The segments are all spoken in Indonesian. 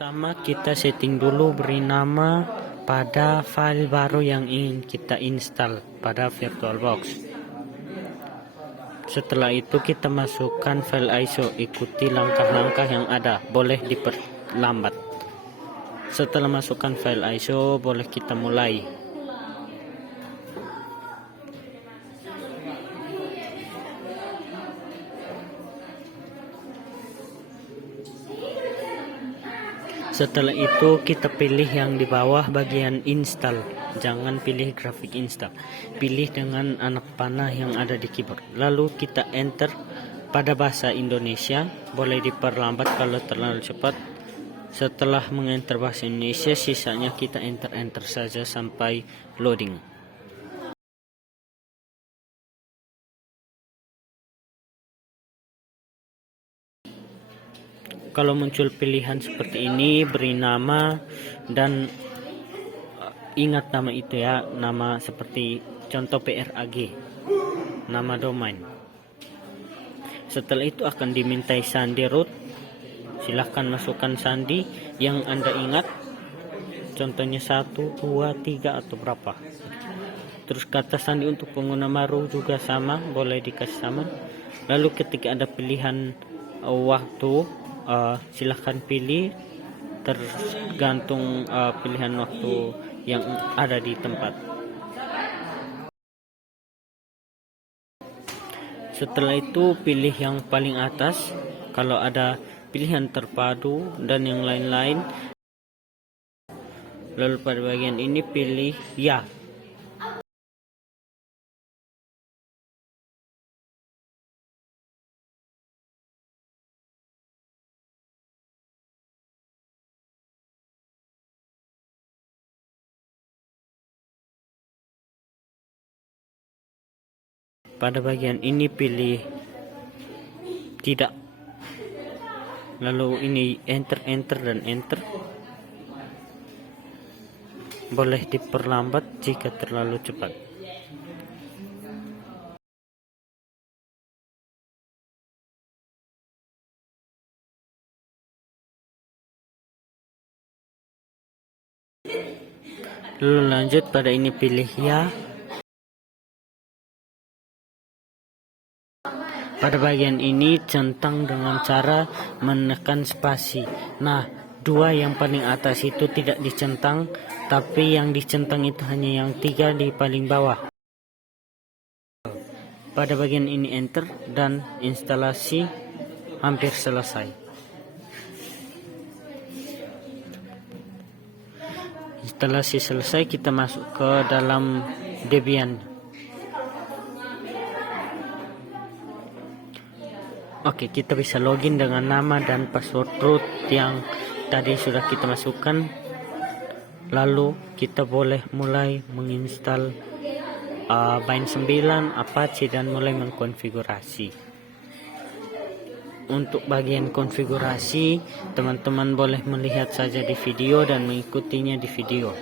Pertama kita setting dulu, beri nama pada file baru yang ingin kita install pada VirtualBox. Setelah itu kita masukkan file ISO, ikuti langkah-langkah yang ada, boleh diperlambat. Setelah masukkan file ISO, boleh kita mulai. Setelah itu kita pilih yang di bawah bagian install, jangan pilih grafik install, pilih dengan anak panah yang ada di keyboard, lalu kita enter pada bahasa Indonesia, boleh diperlambat kalau terlalu cepat. Setelah mengenter bahasa Indonesia, sisanya kita enter saja sampai loading. Kalau muncul pilihan seperti ini, beri nama dan ingat nama itu ya, nama seperti contoh PRAG, nama domain. Setelah itu akan dimintai sandi root, silahkan masukkan sandi yang Anda ingat, contohnya 1, 2, 3 atau berapa. Terus kata sandi untuk pengguna baru juga sama, boleh dikasih sama. Lalu ketika ada pilihan waktu, silahkan pilih tergantung pilihan waktu yang ada di tempat. Setelah itu pilih yang paling atas, kalau ada pilihan terpadu dan yang lain-lain. Lalu pada bagian ini pilih ya. Pada bagian ini pilih tidak. Lalu ini enter dan enter. Boleh diperlambat jika terlalu cepat. Lalu lanjut pada ini pilih ya. Pada bagian ini centang dengan cara menekan spasi. Nah, dua yang paling atas itu tidak dicentang, tapi yang dicentang itu hanya yang 3 di paling bawah. Pada bagian ini enter dan instalasi hampir selesai. Instalasi selesai, kita masuk ke dalam Debian. Oke, kita bisa login dengan nama dan password root yang tadi sudah kita masukkan. Lalu kita boleh mulai menginstal Bind 9, Apache dan mulai mengkonfigurasi. Untuk bagian konfigurasi, teman-teman boleh melihat saja di video dan mengikutinya di video.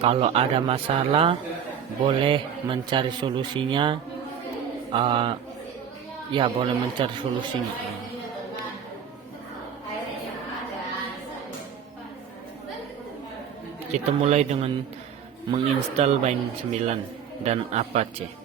Kalau ada masalah, boleh mencari solusinya. Boleh mencari solusinya. Kita mulai dengan menginstal Bind 9 dan Apache.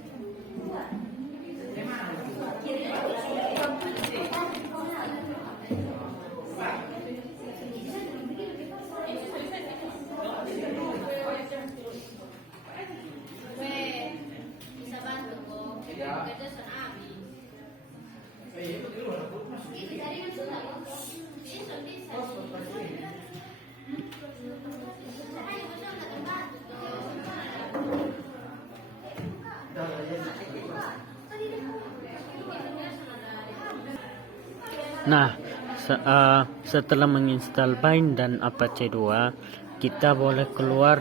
Nah, setelah menginstal Bind dan Apache 2, kita boleh keluar,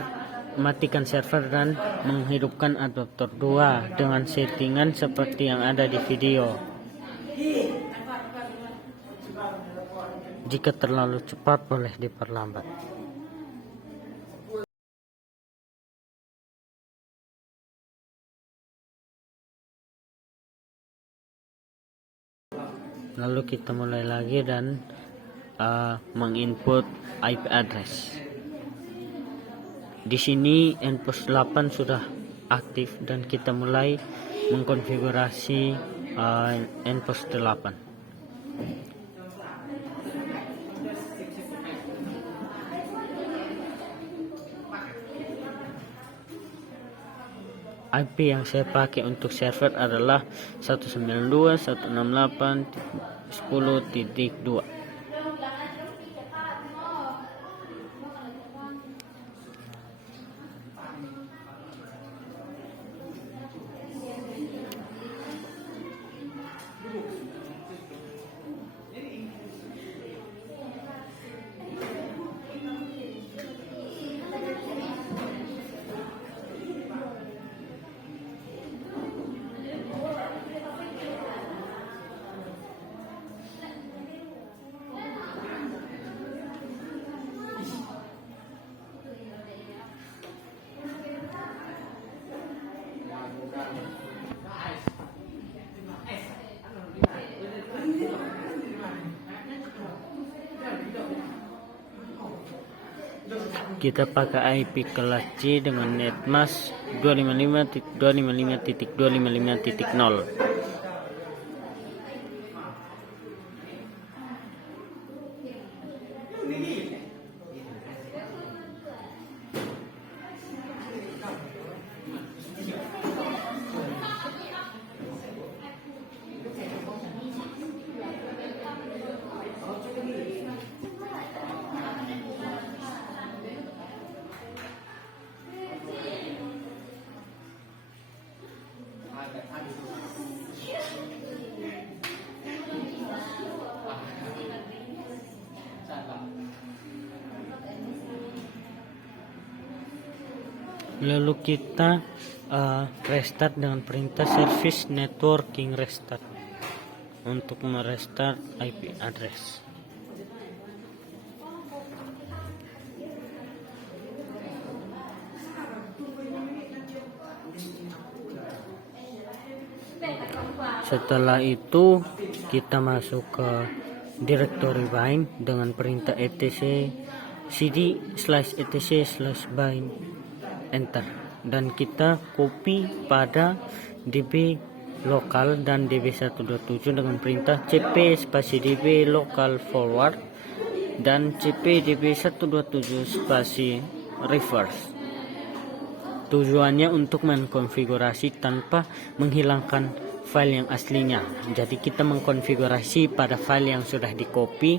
matikan server dan menghidupkan adaptor 2 dengan settingan seperti yang ada di video. Jika terlalu cepat, boleh diperlambat. Lalu kita mulai lagi dan menginput IP address. Di sini nPost 8 sudah aktif dan kita mulai mengkonfigurasi nPost 8. IP yang saya pakai untuk server adalah 192.168.10.2. Kita pakai IP kelas C dengan netmask 255.255.255.0. Lalu kita restart dengan perintah service networking restart untuk merestart IP address. Setelah itu kita masuk ke directory bind dengan perintah etc cd/etc/bind enter, dan kita copy pada db lokal dan db127 dengan perintah cp spasi db lokal forward dan cp db127 spasi reverse. Tujuannya untuk mengkonfigurasi tanpa menghilangkan file yang aslinya. Jadi kita mengkonfigurasi pada file yang sudah di copy.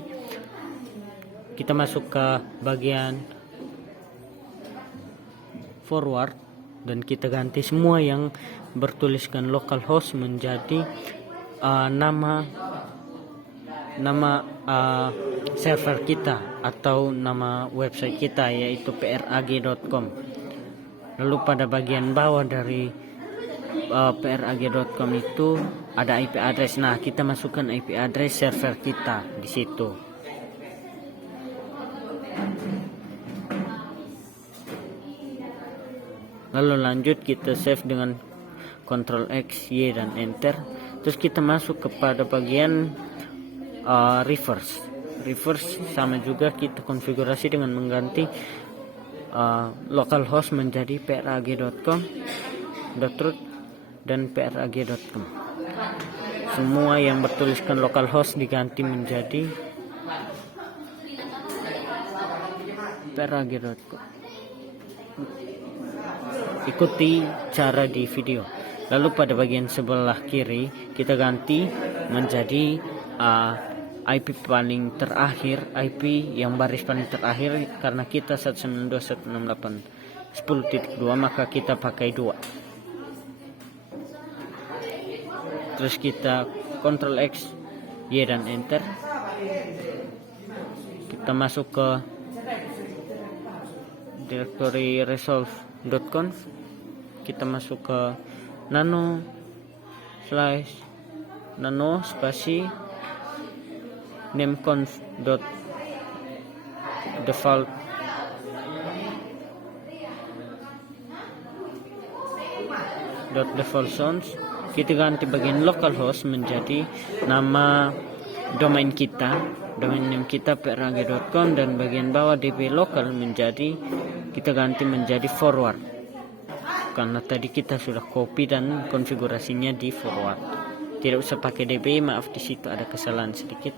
Kita masuk ke bagian forward dan kita ganti semua yang bertuliskan localhost menjadi nama server kita atau nama website kita, yaitu prag.com. Lalu pada bagian bawah dari prag.com itu ada IP address. Nah, kita masukkan IP address server kita di situ. Lalu lanjut kita save dengan Ctrl X, Y dan Enter. Terus kita masuk kepada bagian reverse. Reverse sama juga kita konfigurasi dengan mengganti localhost menjadi prag.com, .root dan prag.com. Semua yang bertuliskan localhost diganti menjadi prag.com. Ikuti cara di video. Lalu pada bagian sebelah kiri kita ganti menjadi IP paling terakhir, IP yang baris paling terakhir, karena kita 192.168.10.2 maka kita pakai 2. Terus kita Ctrl X, Y dan Enter. Kita masuk ke directory resolve.conf. Kita masuk ke nano spasi nameconf.default zones. Kita ganti bagian localhost menjadi nama domain name kita prag.com, dan bagian bawah DB lokal kita ganti menjadi forward, karena tadi kita sudah copy dan konfigurasinya di forward. Tidak usah pakai DB, maaf di situ ada kesalahan sedikit.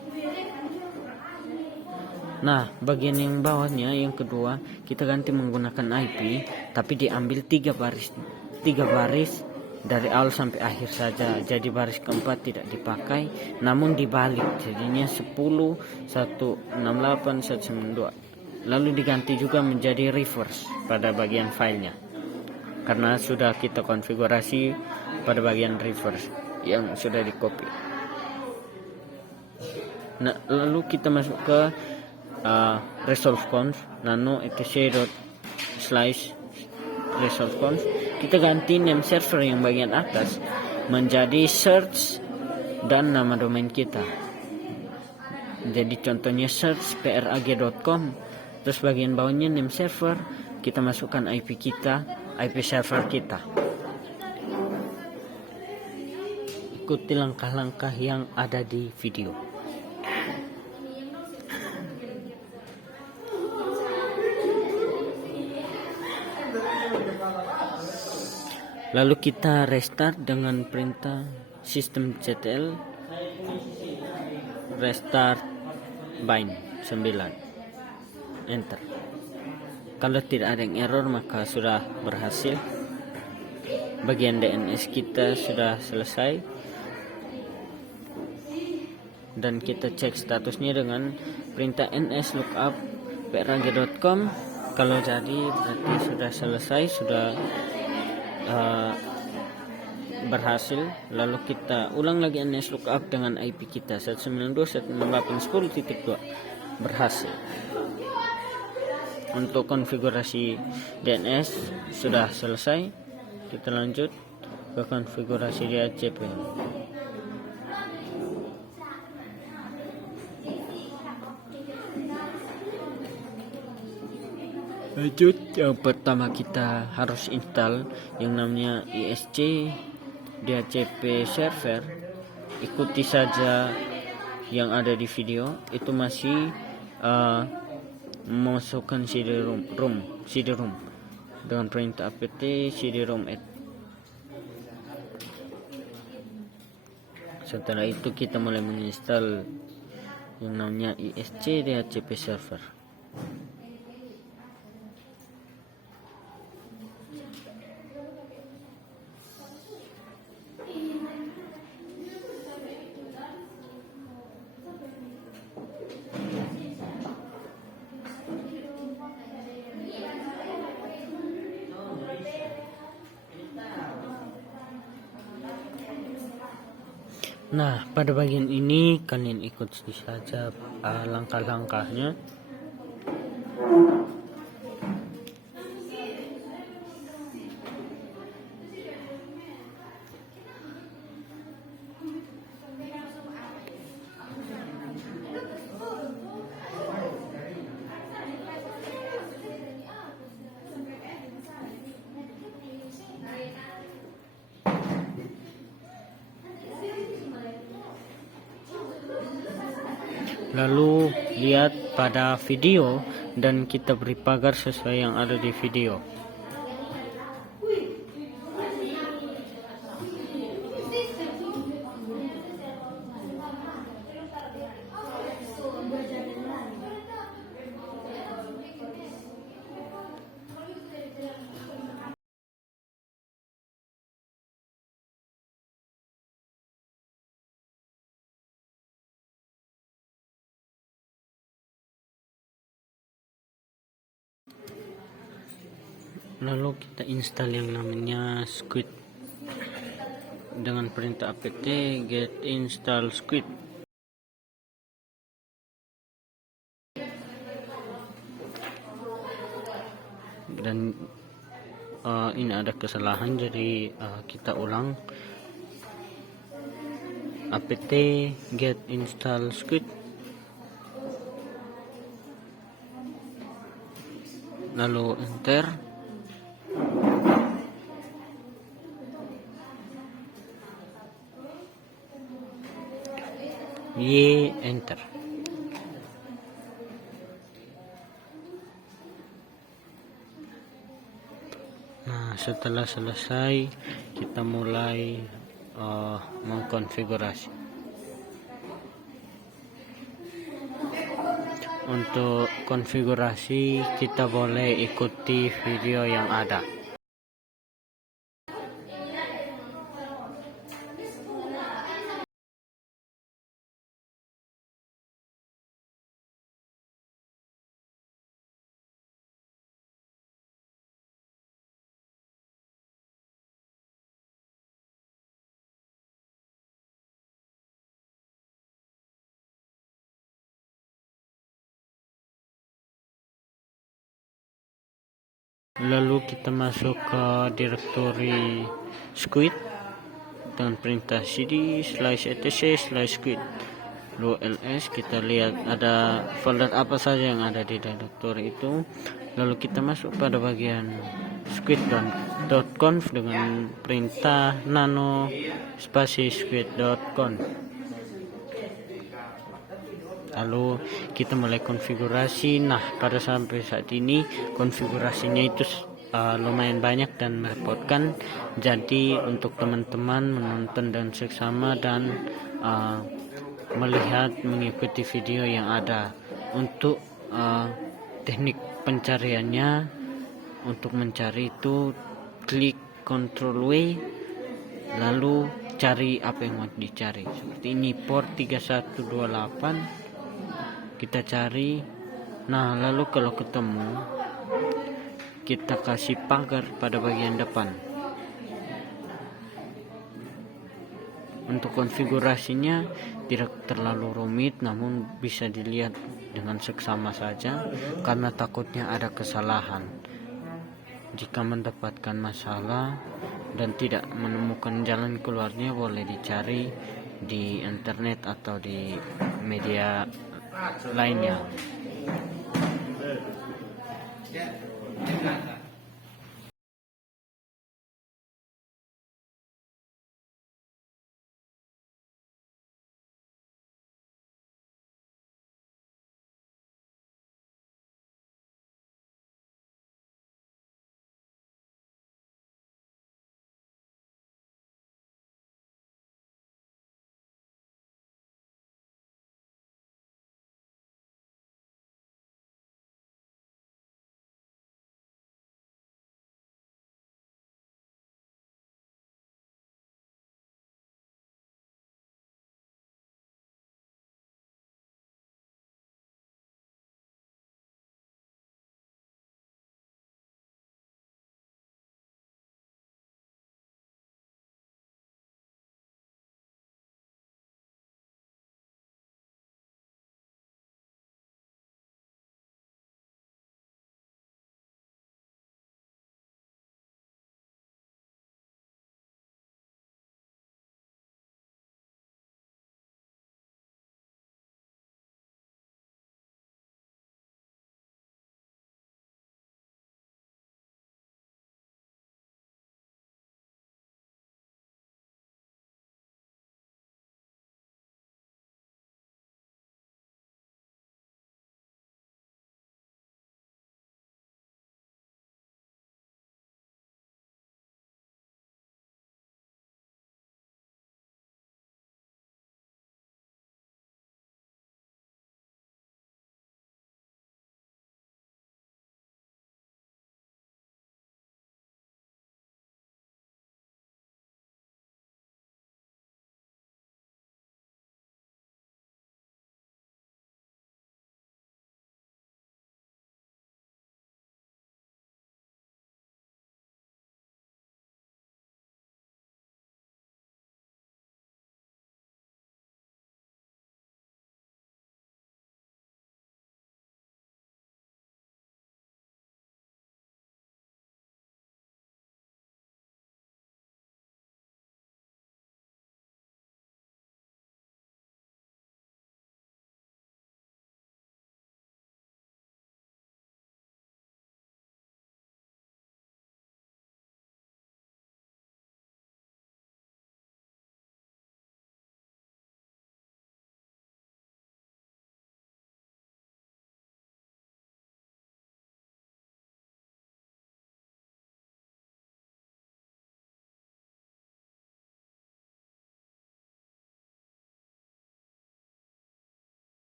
Nah, bagian yang bawahnya yang kedua kita ganti menggunakan IP, tapi diambil 3 baris dari awal sampai akhir saja. Jadi baris keempat tidak dipakai, namun dibalik jadinya 10 168 192. Lalu diganti juga menjadi reverse pada bagian filenya, karena sudah kita konfigurasi pada bagian reverse yang sudah di copy. Nah, lalu kita masuk ke resolve.conf nano etc./resolve.conf. Kita ganti name server yang bagian atas menjadi search dan nama domain kita. Jadi contohnya search prag.com, terus bagian bawahnya name server, kita masukkan IP server kita. Ikuti langkah-langkah yang ada di video. Lalu kita restart dengan perintah systemctl restart bind 9, enter. Kalau tidak ada yang error maka sudah berhasil. Bagian DNS kita sudah selesai, dan kita cek statusnya dengan perintah ns lookup prag.com. Kalau jadi berarti sudah selesai, sudah berhasil. Lalu kita ulang lagi ns lookup dengan IP kita 192.168.10.2, berhasil. Untuk konfigurasi DNS sudah selesai. Kita lanjut ke konfigurasi DHCP. Lanjut, yang pertama kita harus install yang namanya ISC DHCP server. Ikuti saja yang ada di video, itu masih memasukkan CD-ROM dengan perintah apt cd-rom add. Setelah itu kita mulai menginstal yang namanya ISC DHCP server. Nah, pada bagian ini kalian ikuti saja langkah-langkahnya. Lalu lihat pada video dan kita beri pagar sesuai yang ada di video. Lalu kita install yang namanya Squid dengan perintah apt get install Squid. Dan ini ada kesalahan, jadi kita ulang. Apt get install Squid, lalu enter. Y enter. Nah, setelah selesai kita mulai mengkonfigurasi. Untuk konfigurasi kita boleh ikuti video yang ada. Lalu kita masuk ke direktori Squid dengan perintah cd /etc/squid. Lalu ls kita lihat ada folder apa saja yang ada di direktori itu. Lalu kita masuk pada bagian squid.conf dengan perintah nano spasi squid.conf. Lalu kita mulai konfigurasi. Nah, pada sampai saat ini konfigurasinya itu lumayan banyak dan merepotkan. Jadi untuk teman-teman menonton dan seksama dan melihat mengikuti video yang ada. Untuk teknik pencariannya, untuk mencari itu klik Ctrl W lalu cari apa yang mau dicari. Seperti ini, port 3128 kita cari. Nah, lalu kalau ketemu kita kasih pagar pada bagian depan. Untuk konfigurasinya tidak terlalu rumit, namun bisa dilihat dengan seksama saja karena takutnya ada kesalahan. Jika mendapatkan masalah dan tidak menemukan jalan keluarnya, boleh dicari di internet atau di media lainnya.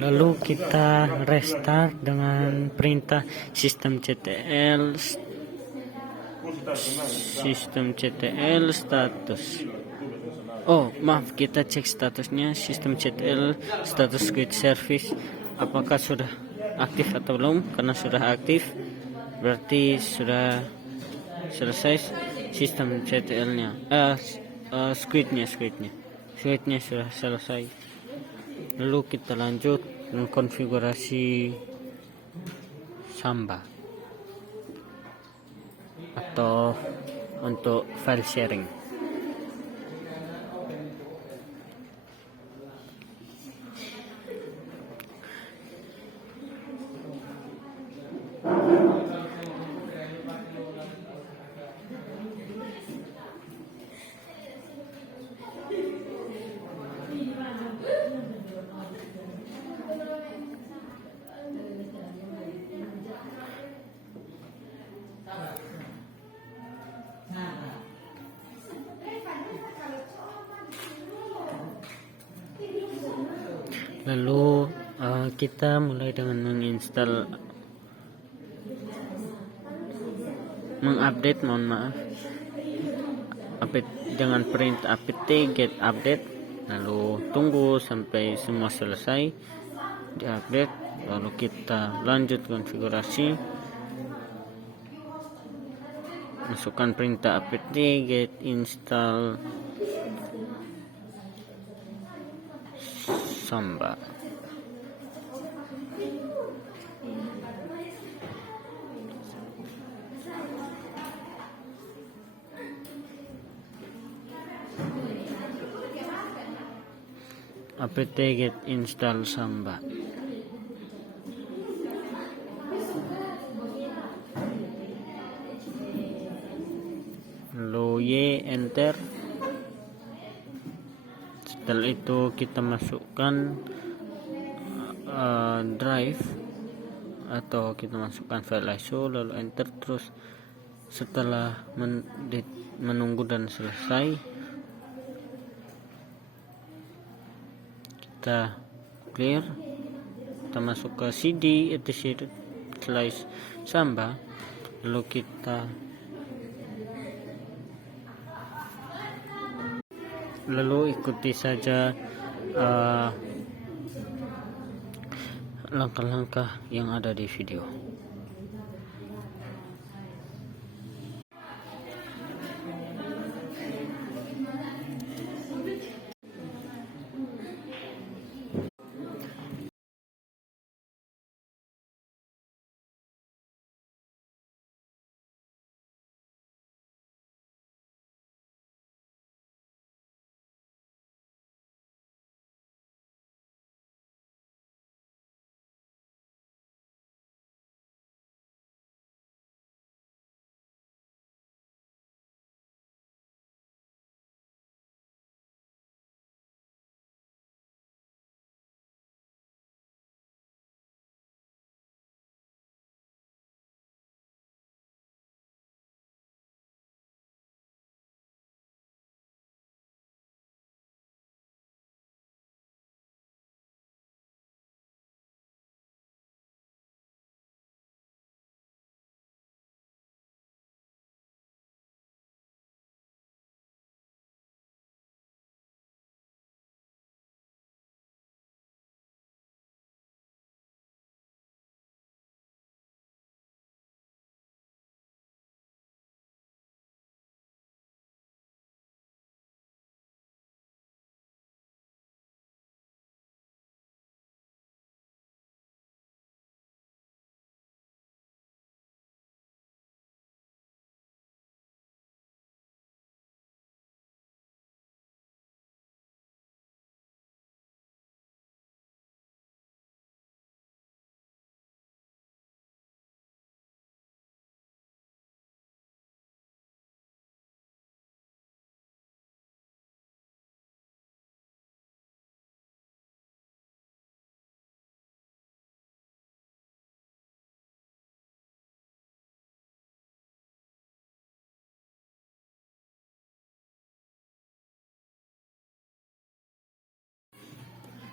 Lalu kita restart dengan perintah sistem ctl status. Oh, maaf, kita cek statusnya sistem.ctl status quit service apakah sudah aktif atau belum. Karena sudah aktif berarti sudah selesai sistem.ctl-nya. Squidnya sudah selesai. Lalu kita lanjut mengkonfigurasi Samba atau untuk file sharing. Lalu kita mulai dengan mengupdate, update dengan perintah apt get update. Lalu tunggu sampai semua selesai diupdate. Lalu kita lanjut konfigurasi, masukkan perintah apt get install Samba. apt get install Samba. Lalu enter. Setelah itu kita masukkan drive atau kita masukkan file ISO, lalu enter. Terus setelah menunggu dan selesai, kita clear, kita masuk ke cd etc Samba. Lalu kita ikuti saja langkah-langkah yang ada di video.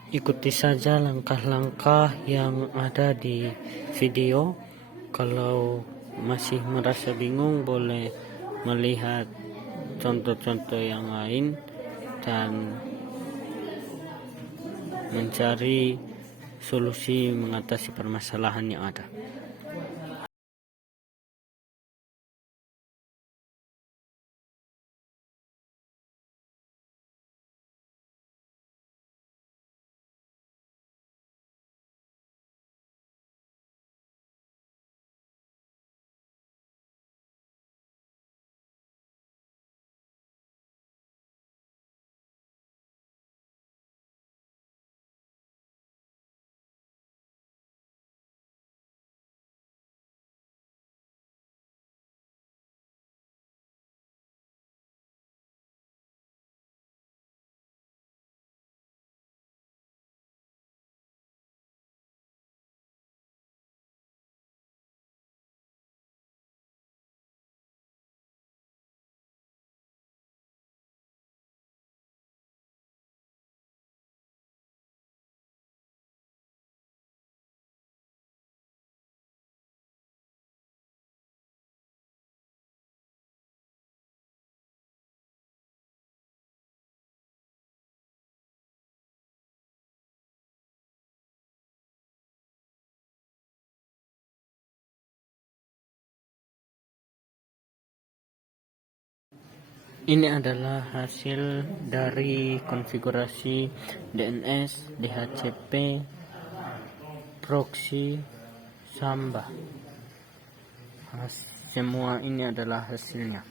Ikuti saja langkah-langkah yang ada di video. Kalau masih merasa bingung, boleh melihat contoh-contoh yang lain dan mencari solusi mengatasi permasalahan yang ada. Ini adalah hasil dari konfigurasi DNS, DHCP, proxy, Samba. Semua ini adalah hasilnya.